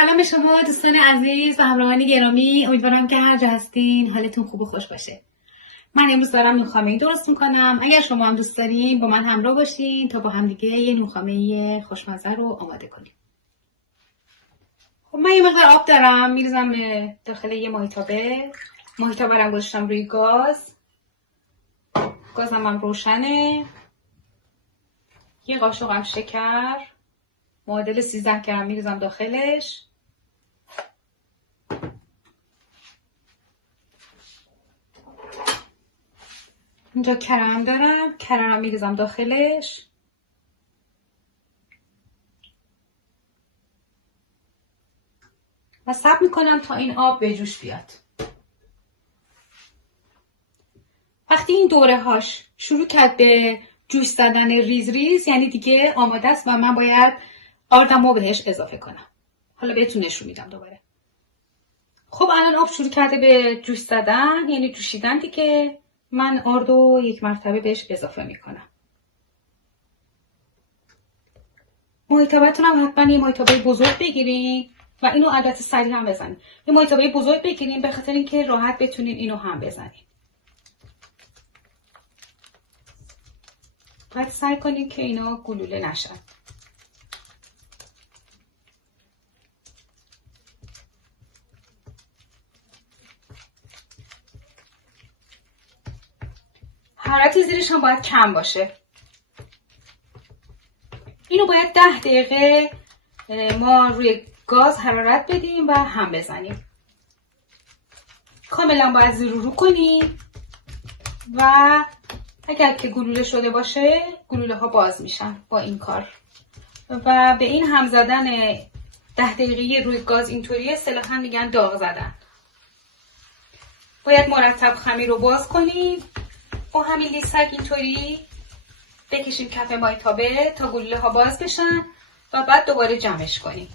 سلام به شما دوستان عزیز و همراهان گرامی. امیدوارم که هر جا هستین حالتون خوب و خوش باشه. من امروز دارم نونخامه‌ای درست میکنم. اگر شما هم دوست دارین با من همراه باشین تا با همدیگه یه نونخامه‌ای خوشمزه رو آماده کنیم. خب من یه مقدار آب دارم میریزم داخل یه ماهیتابه. ماهیتابه رو گذاشتم روی گازم هم روشنه. یه قاشق هم شکر معادل 13 گرم میریزم داخلش. اینجا کرم دارم، کرم میریزم داخلش. و صبر میکنم تا این آب به جوش بیاد. وقتی این دوره هاش شروع کرد به جوش زدن ریز ریز یعنی دیگه آماده است و من باید آردمو بهش اضافه کنم. حالا بهتون نشون میدم دوباره. خب الان آب شروع کرده به جوش زدن یعنی جوشیدن دیگه. من آردو یک مرتبه بهش اضافه میکنم. ماهیتابه‌تون هم حتما یه ماهیتابه بزرگ بگیرین و اینو البته سریع هم بزنین. یه ماهیتابه بزرگ بگیرین به خاطر اینکه راحت بتونین اینو هم بزنین. باید سعی کنین که اینا گلوله نشن. حرارت زیرش هم باید کم باشه. اینو باید 10 دقیقه ما روی گاز حرارت بدیم و هم بزنیم. کاملا باید زیر و رو کنیم و اگر که گلوله شده باشه گلوله ها باز میشن با این کار. و به این هم زدن 10 دقیقه روی گاز اینطوریه اصطلاحاً میگن داغ زدن. باید مرتب خمیر رو باز کنیم. با همین لیسک اینطوری بکشیم کف ماهیتابه تا گلوله ها باز بشن و بعد دوباره جمعش کنیم.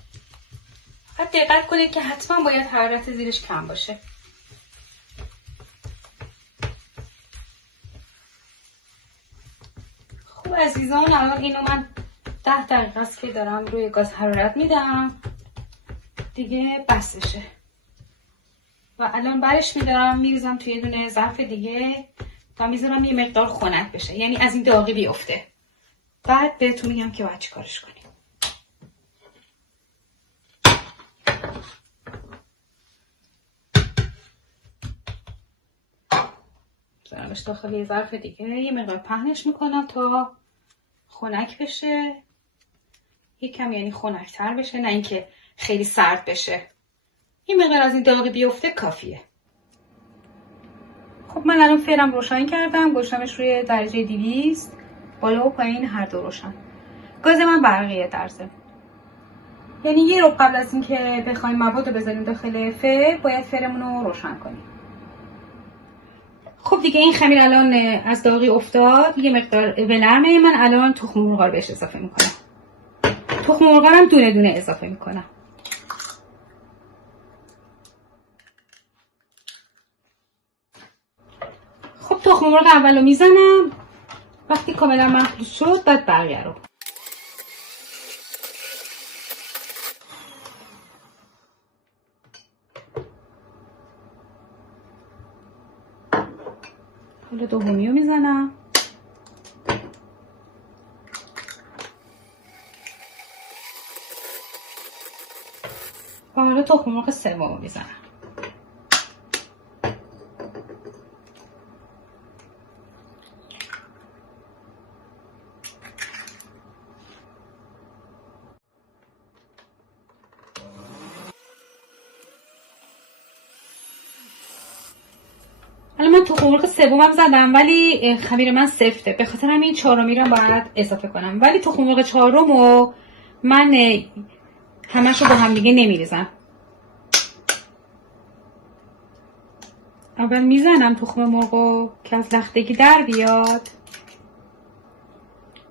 فقط دقت کنید که حتما باید حرارت زیرش کم باشه. خب عزیزان الان اینو من 10 دقیقه است که دارم روی گاز حرارت میدم. دیگه بسشه. و الان برش میدارم میریزم توی یه دونه ظرف دیگه و میذارم یه مقدار خنک بشه یعنی از این داغی بیفته. بعد بهتون میگم که باید چی کارش کنیم. میذارمش داخل یه ظرف دیگه یه مقدار پهنش میکنم تا خنک بشه. یکم یعنی خنک‌تر بشه نه اینکه خیلی سرد بشه. این مقدار از این داغی بیفته کافیه. خب من الان فرم روشن کردم. گذاشتمش روی درجه 200 بالا و پایین هر دو روشن. گاز من برقیه درزه. یعنی یه رو قبل از اینکه بخوایم مواد رو بذاریم داخل فر باید فرمون رو روشن کنیم. خب دیگه این خمیر الان از داغی افتاد. یه مقدار ولرمه. من الان تخم مرغ رو بهش اضافه میکنم. تخم مرغ رو دونه دونه اضافه میکنم. خب تخم مرغ اول رو میزنم. وقتی کاملا مخلوط شد بعد بقیه رو. حالا دومی رو میزنم. و حالا تخم مرغ سوم رو میزنم. حالا من تخم مرغ سومم زدم ولی خمیر من سفته به خاطر همین چهارمی رو باید اضافه کنم. ولی تخم مرغ چهارم رو من همش رو با هم دیگه نمیریزم. اول میزنم تخم مرغ رو که از لختگی در بیاد.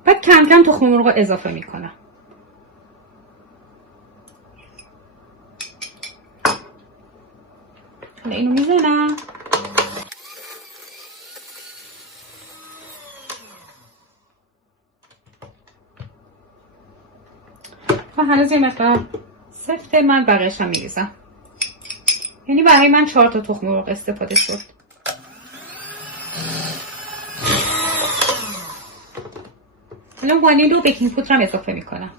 بعد کم کم تخم مرغ رو اضافه میکنم. حالا اینو میزنم. و هنوز یه مقدار سفته من بقیه‌شم میریزم. یعنی برای من 4 تا تخم مرغ استفاده شد. الان وانیل و بیکینگ پودر هم اضافه میکنم.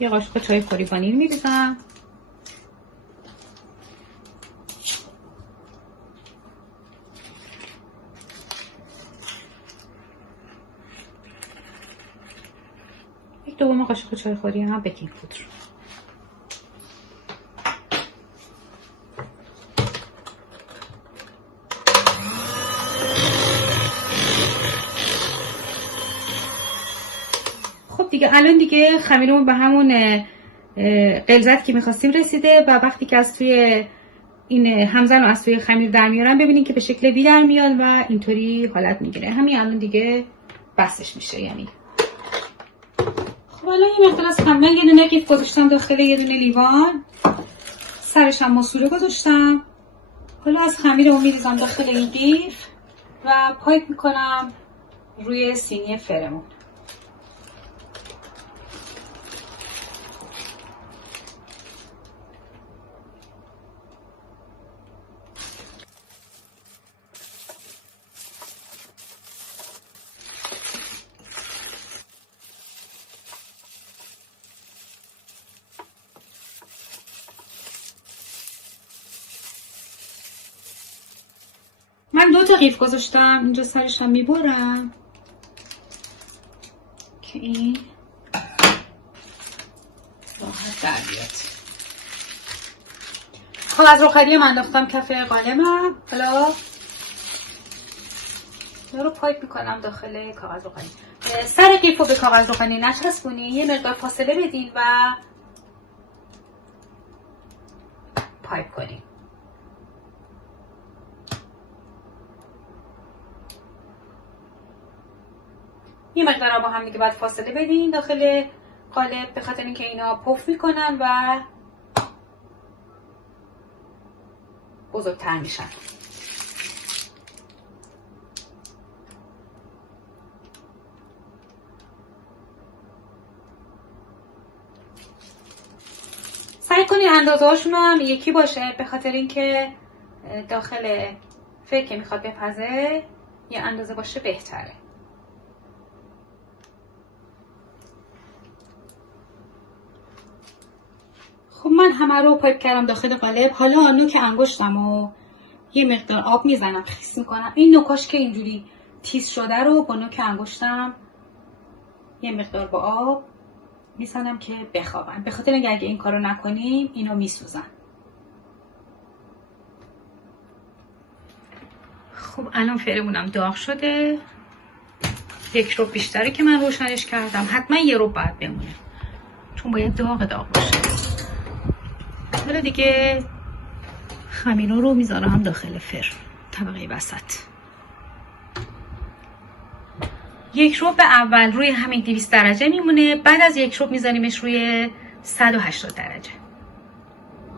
یه قاشق چای خوری وانیل میریزم. یک دوم قاشق چای خوری هم بیکینگ پودر. خب دیگه الان دیگه خمیرمون به همون غلظت که میخواستیم رسیده و وقتی که از توی این همزن رو از توی خمیر در میارم ببینید که به شکل وی در میاد و اینطوری حالت میگیره. همین الان دیگه بسش میشه. یعنی خب الان یه مقدار از خمیر یه دونه گیف گذاشتم داخل یه دونه لیوان، سرش هم ماسوره گذاشتم. حالا از خمیر رو میریزم داخل این گیف و پایپ میکنم روی سینی فرمون. من 2 تا قیف گذاشتم اینجا، سرش هم میبرم که این راحت در بیاد. کاغذ رخری من انداختم کف قالبم. حالا رو پایپ میکنم داخل کاغذ رخری. سر قیف رو به کاغذ رخری نچسبونین، یه مقدار فاصله بدین و پایپ کنین. یه مقدار با هم دیگه باید فاصله بدین داخل قالب به خاطر اینکه اینا پف میکنن و بزرگتر میشن. سعی کنید اندازه هاشون هم یکی باشه به خاطر اینکه داخل فر که میخواد بپزه یه اندازه باشه بهتره. خب من همه رو پایپ کردم داخل قالب. حالا نوک انگشتم و یه مقدار آب میزنم، خیس میکنم. این نوکاش که اینجوری تیز شده رو با نوک انگشتم یه مقدار با آب میزنم که بخوابن، به خاطر اینکه اگه این کارو نکنیم اینو میسوزن. خب الان فرمونم داغ شده. 1 ربع بیشتره که من روشنش کردم. حتما 1 ربع باید بمونه چون باید داغ باشه. حالا دیگه خمیرا رو میذارم داخل فر طبقه وسط. 1 ربع اول روی همین 200 درجه میمونه، بعد از 1 ربع میذاریمش روی 180 درجه.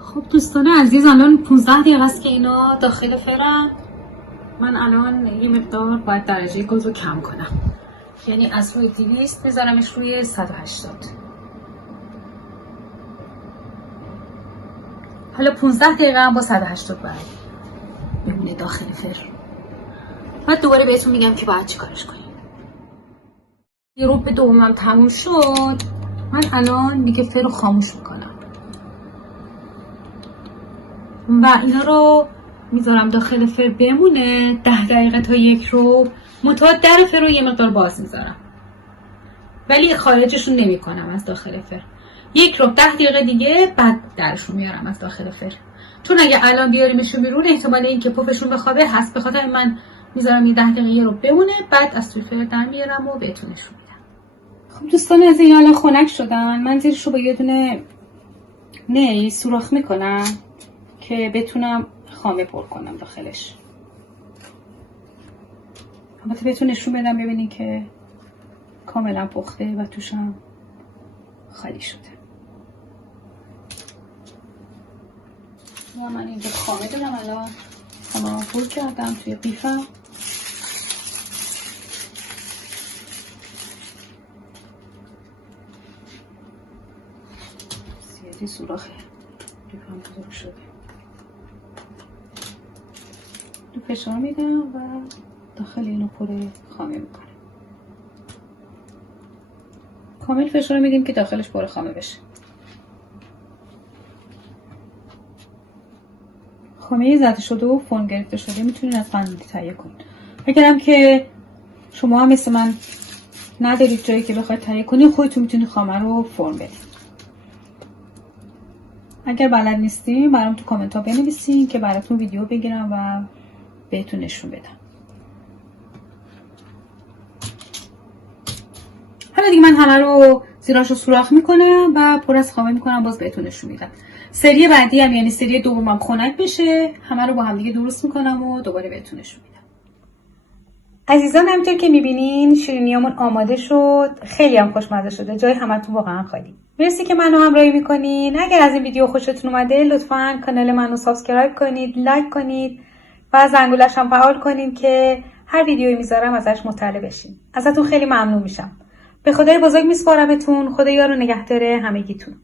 خب دوستان عزیز الان 15 دقیقه است که اینا داخل فرن. من الان یه مقدار باید درجه گاز رو کم کنم، یعنی از روی 200 میذارمش روی 180. حالا 15 دقیقه هم با 180 باید بمونه داخل فر. بعد دوباره بهتون میگم که باید چی کارش کنیم. 1 ربع دومم تموم شد. من الان دیگه فر رو خاموش میکنم و اینا رو میذارم داخل فر بمونه 10 دقیقه تا 1 ربع. منتها در فر رو یه مقدار باز میذارم ولی خارجشون نمی کنم از داخل فر. 1 ربع 10 دقیقه دیگه بعد درشون میارم از داخل فر، چون اگه الان بیاریمشون بیرون احتمال اینکه پفشون بخوابه هست. به خاطر من میذارم یه 10 دقیقه 1 ربع بمونه، بعد از توی فر در میارم و بهتون نشون میدم. خب دوستان از این الان خنک شدن. من زیرشو با یه دونه نی سوراخ میکنم که بتونم خامه پر کنم داخلش. البته بهتون نشون بدم ببینید که کاملا پخته و توشم خالی شده. و من اینجا خامه دارم، الان خامه پر کردم توی قیفم. این سوراخه لیپم بزرگ شده. رو فشار میدم و داخل اینو پر خامه میکنم. کامل فشار میدیم که داخلش پر خامه بشه. خامه زده شده و فرم گرفته شده میتونید از قندیلی تهیه کنید. اگرم که شما هم مثل من ندارید جایی که بخواید تهیه کنید، خودتون میتونید خامه رو فرم بدید. اگر بلد نیستین برام تو کامنت ها بنویسین که براتون ویدیو بگیرم و بهتون نشون بدم. حالا دیگه من همه رو زیراشو سوراخ میکنم و پر از خامه میکنم، باز بهتون نشون میدم. سری بعدی هم یعنی سری دومم خنک بشه، همه رو با هم دیگه درست میکنم و دوباره بهتون نشون میدم. عزیزان همونطور که میبینین شیرینیامون آماده شد، خیلی هم خوشمزه شده، جای همتون واقعا خالی. مرسی که منو همراهی میکنین. اگر از این ویدیو خوشتون اومده لطفاً کانال منو سابسکرایب کنید، لایک کنید و زنگولش هم فعال کنید که هر ویدیویی میذارم ازش مطلع بشین. ازتون خیلی ممنون میشم. به خدای بزرگ میسپارمتون. خدا یار و نگهدار همگیتون.